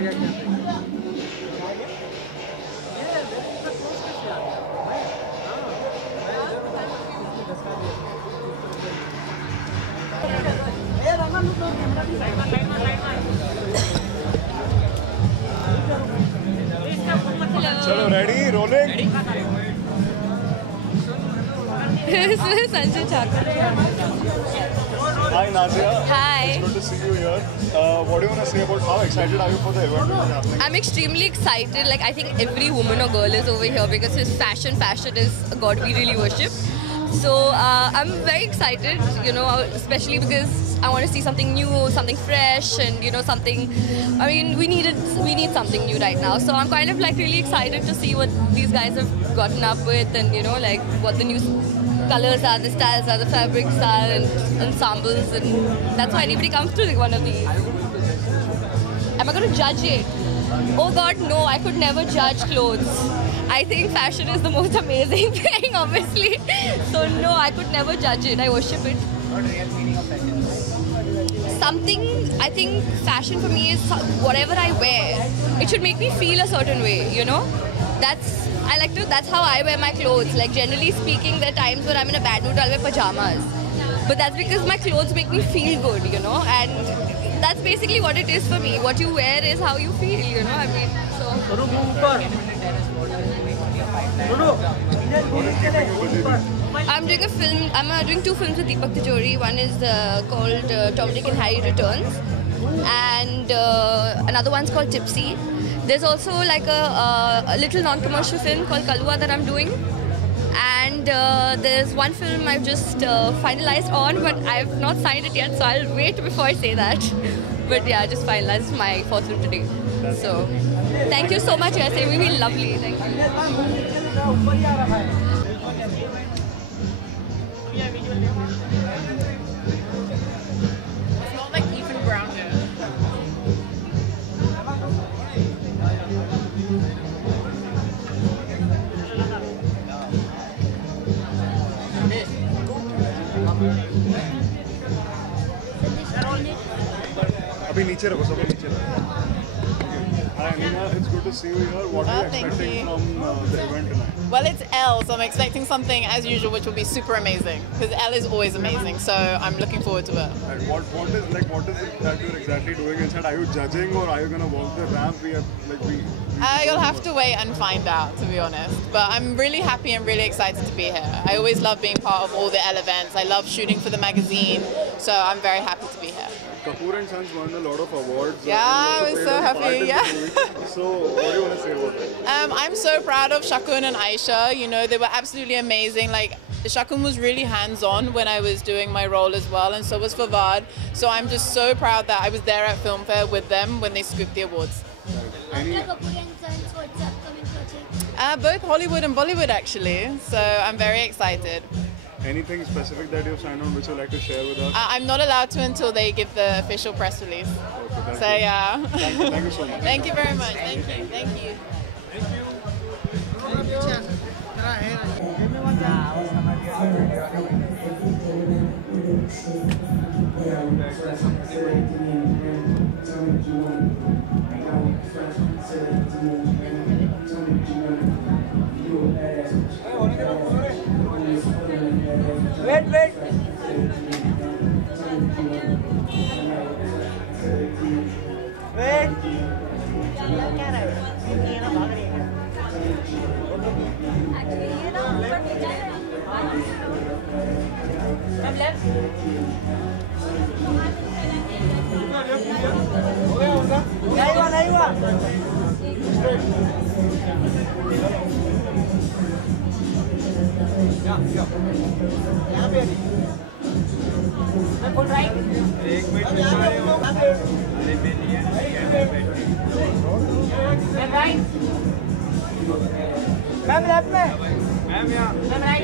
Chalo, ready? Rolling? This is Sanjay Chakra. Hi Nazia. Hi. It's good to see you here. What do you want to say about how excited are you for the event that is happening? I'm extremely excited. Like, I think every woman or girl is over here because his fashion is a god we really worship. So I'm very excited, you know, especially because I want to see something new, something fresh, and you know, something. I mean, we need something new right now. So I'm kind of like really excited to see what these guys have gotten up with, and you know, like what the new colors are, the styles are, the fabrics are, and ensembles, and that's why anybody comes to one of these. Am I going to judge it? Oh God, no! I could never judge clothes. I think fashion is the most amazing thing, obviously. So no, I could never judge it. I worship it. What real meaning of fashion? Something, I think fashion for me is whatever I wear, it should make me feel a certain way, you know? That's how I wear my clothes. Like generally speaking, there are times where I'm in a bad mood, I'll wear pajamas. But that's because my clothes make me feel good, you know? And that's basically what it is for me. What you wear is how you feel, you know? I mean, so... I'm doing a film. I'm doing 2 films with Deepak Tijori. One is called Tom, Dick and Harry Returns, and another one's called Tipsy. There's also like a little non-commercial film called Kalua that I'm doing, and there's one film I've just finalized on, but I've not signed it yet, so I'll wait before I say that. But yeah, I just finalized my 4th film today. So thank you so much, guys. It will be lovely. Thank you. It's not like Ethan Brown here. अभी नीचे रखो, सब नीचे रखो. Hi Nina, it's good to see you here. What are you expecting from the event tonight? Well, it's Elle, so I'm expecting something as usual, which will be super amazing. Because Elle is always amazing, so I'm looking forward to it. And what is it that you're exactly doing inside? Are you judging or are you gonna walk the ramp? You'll have to wait and find out, to be honest. But I'm really happy and really excited to be here. I always love being part of all the Elle events. I love shooting for the magazine, so I'm very happy to be here. Kapoor and Sons won a lot of awards. Yeah, I was so happy. Yeah. So, what do you want to say about that? I'm so proud of Shakun and Aisha. You know, they were absolutely amazing. Like, Shakun was really hands-on when I was doing my role as well, and so was Fawad. So I'm just so proud that I was there at Filmfare with them when they scooped the awards. Both Hollywood and Bollywood, actually. So I'm very excited. Anything specific that you've signed on which you'd like to share with us? I'm not allowed to until they give the official press release. Okay, so yeah. Thank you so much. Thank you very much. Thank you. Thank you. Wait. Wait. नहीं हुआ यहाँ पे full right एक minute right ma'am left में ma'am यहाँ ma'am right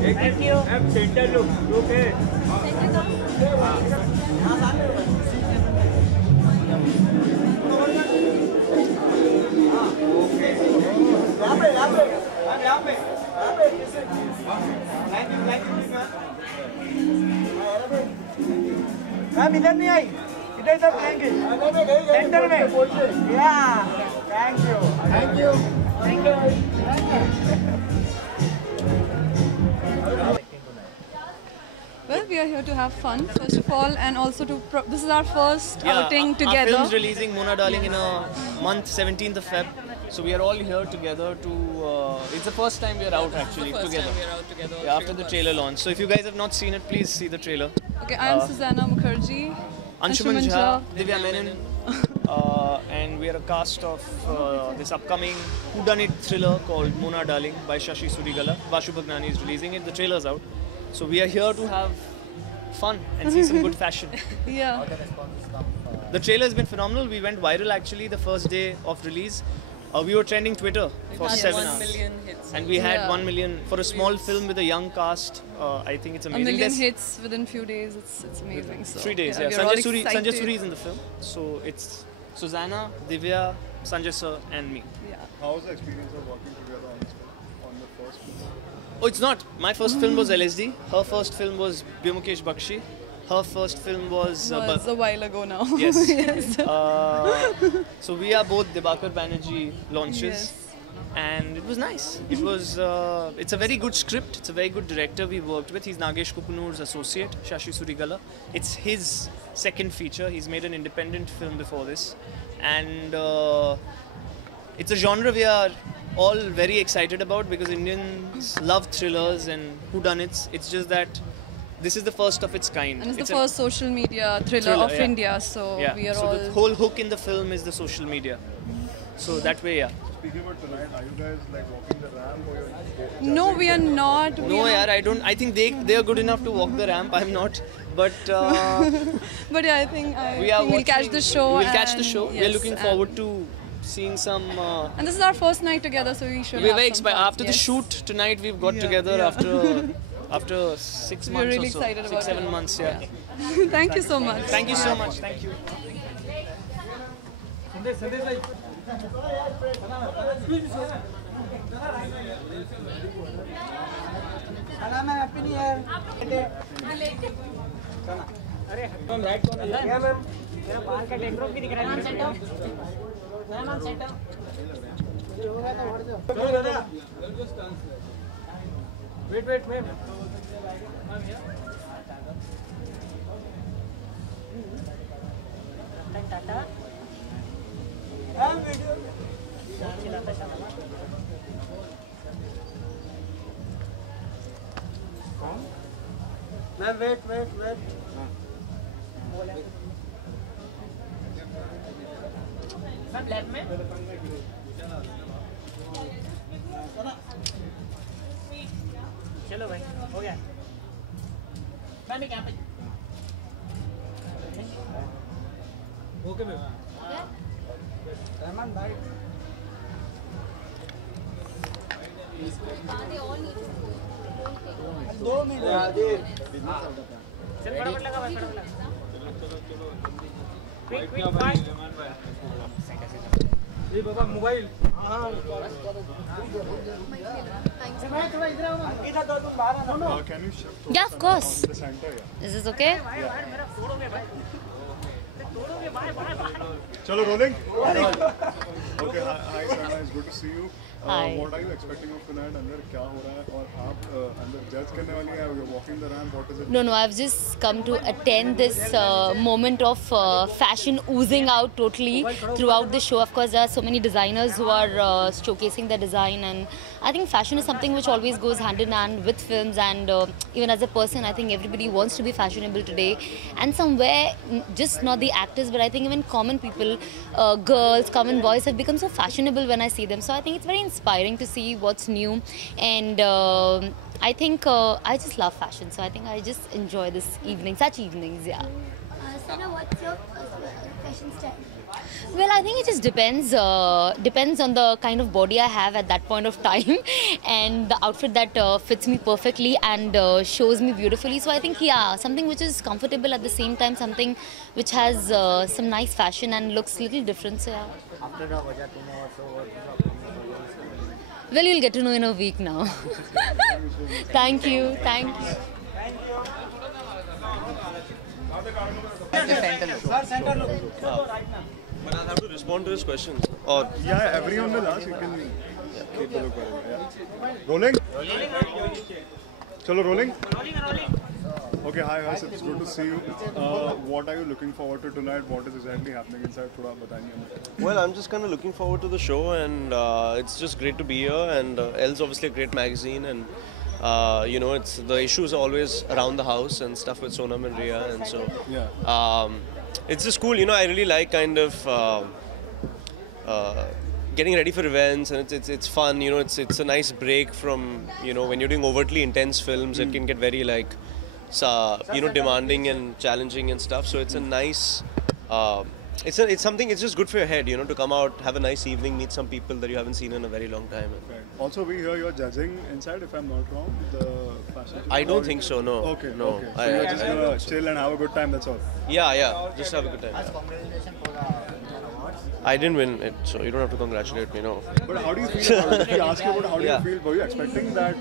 thank you ma'am centre look है यहाँ पे थैंक यू मैम इधर नहीं आई, इधर सब लेंगे सेंटर में। या thank you thank you thank you. Well, we are here to have fun, first of all, and also to. This is our first outing together. Our film's releasing Mona Darling in a month, 17th of Feb. So we are all here together to. It's the first time we are out actually together. Yeah, after the trailer launch. So if you guys have not seen it, please see the trailer. Okay, I am Susanna Mukherjee. Anshuman Jha, Divya Menon, and we are a cast of this upcoming whodunit thriller called Mona Darling by Shashi Surigala. Vashu Bhagnani is releasing it. The trailer's out. So we are here to have fun and see some good fashion. Yeah. The trailer has been phenomenal. We went viral actually the first day of release. We were trending Twitter for 7 hours. 1 million hits. And we had 1 million for a small film with a young cast. I think it's A amazing. million There's hits within few days. It's amazing. So, 3 days. yeah, Yeah, we are all Sanjay excited. Suri is in the film. So it's Susanna, Divya, Sanjay sir, and me. Yeah. How was the experience of working together on this film, on the first film? Oh, it's not. My first film was LSD. Her first film was Byomukesh Bakshi. Her first film was. Was a while ago now. Yes. Yes. So we are both Dibakar Banerjee launches. Yes. And it was nice. It was. It's a very good script. It's a very good director we worked with. He's Nagesh Kukunoor's associate, Shashi Surigala. It's his second feature. He's made an independent film before this, and it's a genre we are all very excited about because Indians love thrillers and whodunits. It's just that this is the first of its kind. And it's the first social media thriller of yeah. India, so Yeah. we are so all. the whole hook in the film is the social media. So that way, yeah. Speaking about tonight, are you guys like walking the ramp or you're No, we are not. We No, are yaar, I don't. I think they are good enough to walk the ramp. I'm not. But But yeah, I think we are. we'll catch the show. We'll catch the and- show. yes, We're looking and- forward to seeing some. And this is our first night together, so we should. We're have very some excited. fun. After the Yes. shoot tonight, we've got Yeah, together yeah. after 6 We're months really or so. excited 6, about 7 it. months. Yeah. Thank you so much. Thank you so much. Thank you. सलाम है, happy new year. अरे ma'am right कौन है? क्या ma'am? मेरा बाहर का decorate भी दिख रहा है। Ma'am centre. Ma'am centre. हो गया तो भर दो। चलो दादा। Wait ma'am. टाटा। हाँ video. Ma'am wait. Ma'am left में। चलो भाई हो गया। मैम एक यहाँ पे। Okay ma'am. रहमान भाई। दो मिनट फटाफट लगा भाई फटाफट लगा क्विक ये बाबा मोबाइल हां थोड़ा इधर आओ ना इधर दो तुम बाहर आना can you shift Yeah, of course. the center? Yeah. Is this okay? मेरा तोड़ोगे भाई तोड़ोगे bye Chalo, rolling. Okay, hi Sana, it's good to see you. Hi. What are you expecting of tonight? अंदर क्या हो रहा है और आप अंदर जज करने वाली हैं? You're walking the ramp. What is it? No, I've just come to attend this moment of fashion oozing out totally throughout the show. Of course, there are so many designers who are showcasing their design, and I think fashion is something which always goes hand in hand with films. And even as a person, I think everybody wants to be fashionable today. And somewhere, just not the actors, but I think even common people, girls, common boys have become so fashionable when I see them. So I think it's very inspiring to see what's new. And I think I just love fashion, so I think I just enjoy this evening, such evenings, yeah. Sana, what's your fashion style? Well, I think it just depends on the kind of body I have at that point of time, and the outfit that fits me perfectly and shows me beautifully. So I think, yeah, something which is comfortable at the same time, something which has some nice fashion and looks a little different. So yeah. After the बजा तुम और सो Well, you'll get to know in a week now. Thank you. But I'll have to respond to his questions. Or yeah, everyone will ask. You can keep the look. Yeah. Rolling. Chalo, rolling. Okay, hi guys, it's good to see you. What are you looking forward to tonight? What is exactly happening inside? Thoda bataiye hame. well, I'm just kind of looking forward to the show, and it's just great to be here. And Elle's obviously a great magazine, and you know, it's the issues are always around the house and stuff with Sonam and Riya, and so it's just cool. You know, I really like kind of getting ready for events, and it's fun. You know, it's a nice break from, you know, when you're doing overtly intense films, it can get very like you know, demanding and challenging and stuff. So it's a nice. It's something. It's just good for your head, you know, to come out, have a nice evening, meet some people that you haven't seen in a very long time. Right. Also, we hear you're judging inside, if I'm not wrong, the fashion show. I don't think so. No. Okay. No. Okay. So you're just gonna chill and have a good time. That's all. Yeah. Just have a good time. I didn't win it, so you don't have to congratulate me. No. But how do you feel about it? If we ask you about how do you feel, were you expecting that?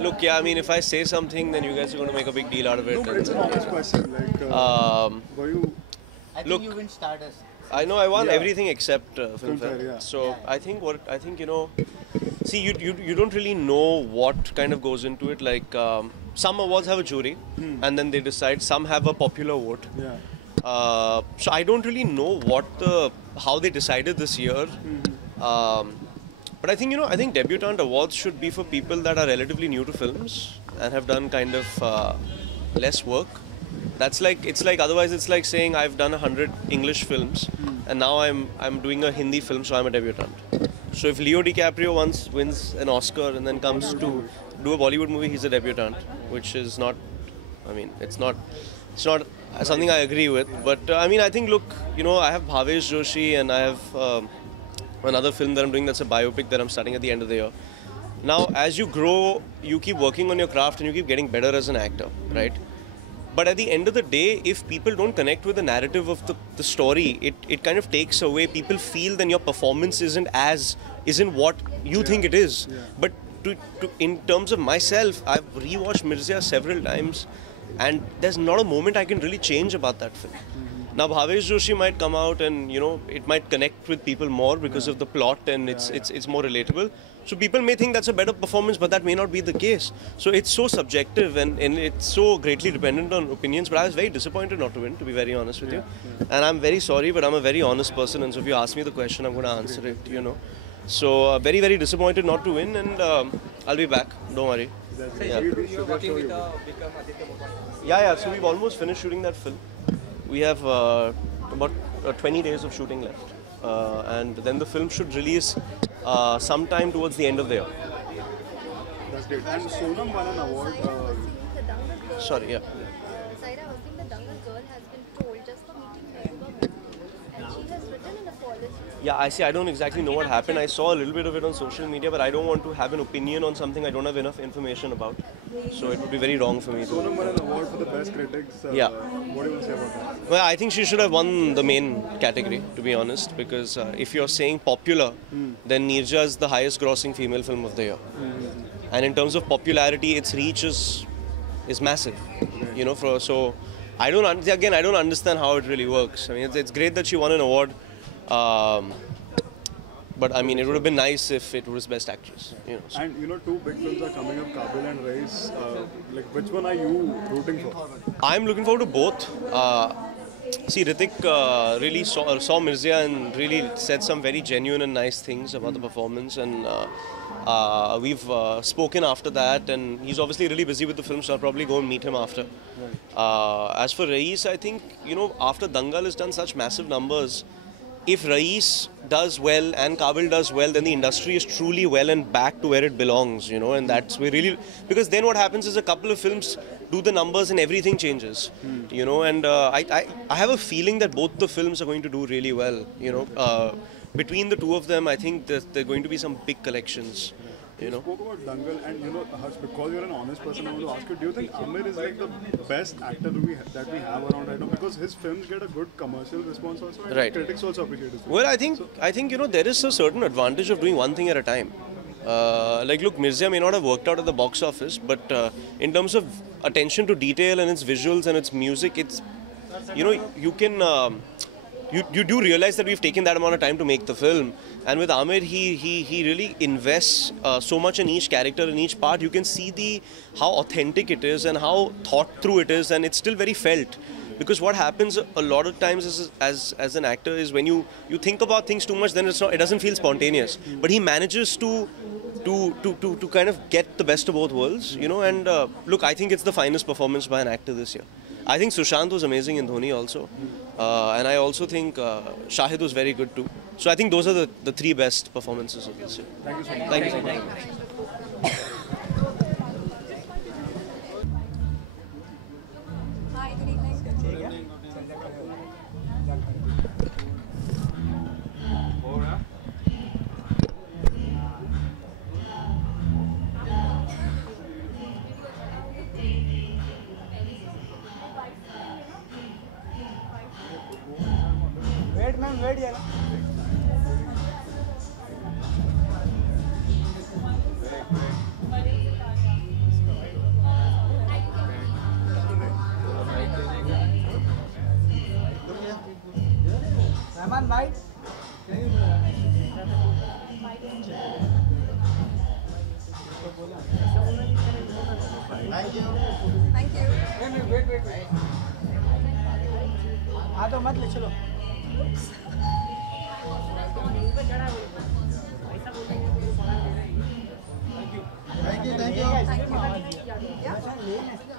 Look, yeah, I mean, if I say something, then you guys are going to make a big deal out of it. No, but it's an honest question. Like, were you? I think you win Stardust. I know I won everything except Filmfare. Yeah. So I think you know, see, you don't really know what kind of goes into it. Like some awards have a jury, and then they decide. Some have a popular vote. Yeah. So I don't really know how they decided this year. But I think, you know, I think Debutant Awards should be for people that are relatively new to films and have done kind of less work. It's like otherwise it's like saying I've done 100 English films and now I'm doing a Hindi film, so I'm a debutant. So if Leo DiCaprio once wins an Oscar and then comes to do a Bollywood movie, he's a debutant, which is not, I mean, it's not something I agree with. But I mean, I think, look, you know, I have Bhavesh Joshi and I have another film that I'm doing that's a biopic that I'm starting at the end of the year. Now, as you grow, you keep working on your craft and you keep getting better as an actor, right? But at the end of the day, if people don't connect with the narrative of the story, it kind of takes away. People feel then your performance isn't what you think it is. Yeah. But in terms of myself, I've rewatched Mirza several times, and there's not a moment I can really change about that film. Now Bhavesh Joshi might come out and, you know, it might connect with people more because of the plot, and it's more relatable. So people may think that's a better performance, but that may not be the case. So it's so subjective and it's so greatly dependent on opinions. But I was very disappointed not to win, to be very honest with you. And I'm very sorry, but I'm a very honest person, and so if you ask me the question, I'm going to answer it, you know. So very, very disappointed not to win, and I'll be back. Don't worry. Yeah. So we've almost finished shooting that film. We have about 20 days of shooting left. And then the film should release sometime towards the end of the year. That's great. And Sonam won an award. Sorry, yeah. Saira, I think the Dangal girl has been told just for meeting Mehbooba and she has written an apology. Yeah, I don't exactly know what happened. I saw a little bit of it on social media, but I don't want to have an opinion on something I don't have enough information about. So it would be very wrong for me. Sonam won an award for the best critics. Yeah. What do you want to say about that? Well, I think she should have won the main category, to be honest, because if you're saying popular, then Neerja is the highest grossing female film of the year. And in terms of popularity, its reach is massive. You know, so I don't understand how it really works. I mean, it's great that she won an award. But I mean, it would have been nice if it was Best Actress. You know, so. And you know, two big films are coming up, Kabil and Race. Like, which one are you rooting for? I'm looking forward to both. See, Hrithik really saw Mirza and really said some very genuine and nice things about the performance, and we've spoken after that, and he's obviously really busy with the film, so I'll probably go and meet him after. Right. As for Raees, I think, you know, after Dangal has done such massive numbers, if Raees does well and Kabil does well, then the industry is truly well and back to where it belongs, you know, and that's where really, because then what happens is a couple of films do the numbers and everything changes, you know, and I have a feeling that both the films are going to do really well, you know. Between the two of them, I think that there are going to be some big collections. You know. You spoke about Dangal, and you know, Harsh, because you're an honest person, I want to ask you, do you think Aamir is like the best actor that we have around right now? Because his films get a good commercial response also, and right. Critics also appreciate his films. Well, I think you know, there is a certain advantage of doing one thing at a time. Like, look, Mirzya may not have worked out at the box office, but in terms of attention to detail and its visuals and its music, it's, you know, you can, you do realize that we've taken that amount of time to make the film. And with Amir, he really invests so much in each character, in each part. You can see how authentic it is and how thought through it is, and it's still very felt. Because what happens a lot of times as an actor is when you think about things too much, then it doesn't feel spontaneous. But he manages to kind of get the best of both worlds, you know. And look, I think it's the finest performance by an actor this year. I think Sushant was amazing in Dhoni also, and I also think Shahid was very good too. So I think those are the three best performances of this year. Thank you so much. Thank you so much. Hi, good evening. Wait, ma'am, wait here. Rahman, bite. Thank you. Thank you. Wait. हाँ तो मत ले चलो. Thank you. Thank you. Yeah.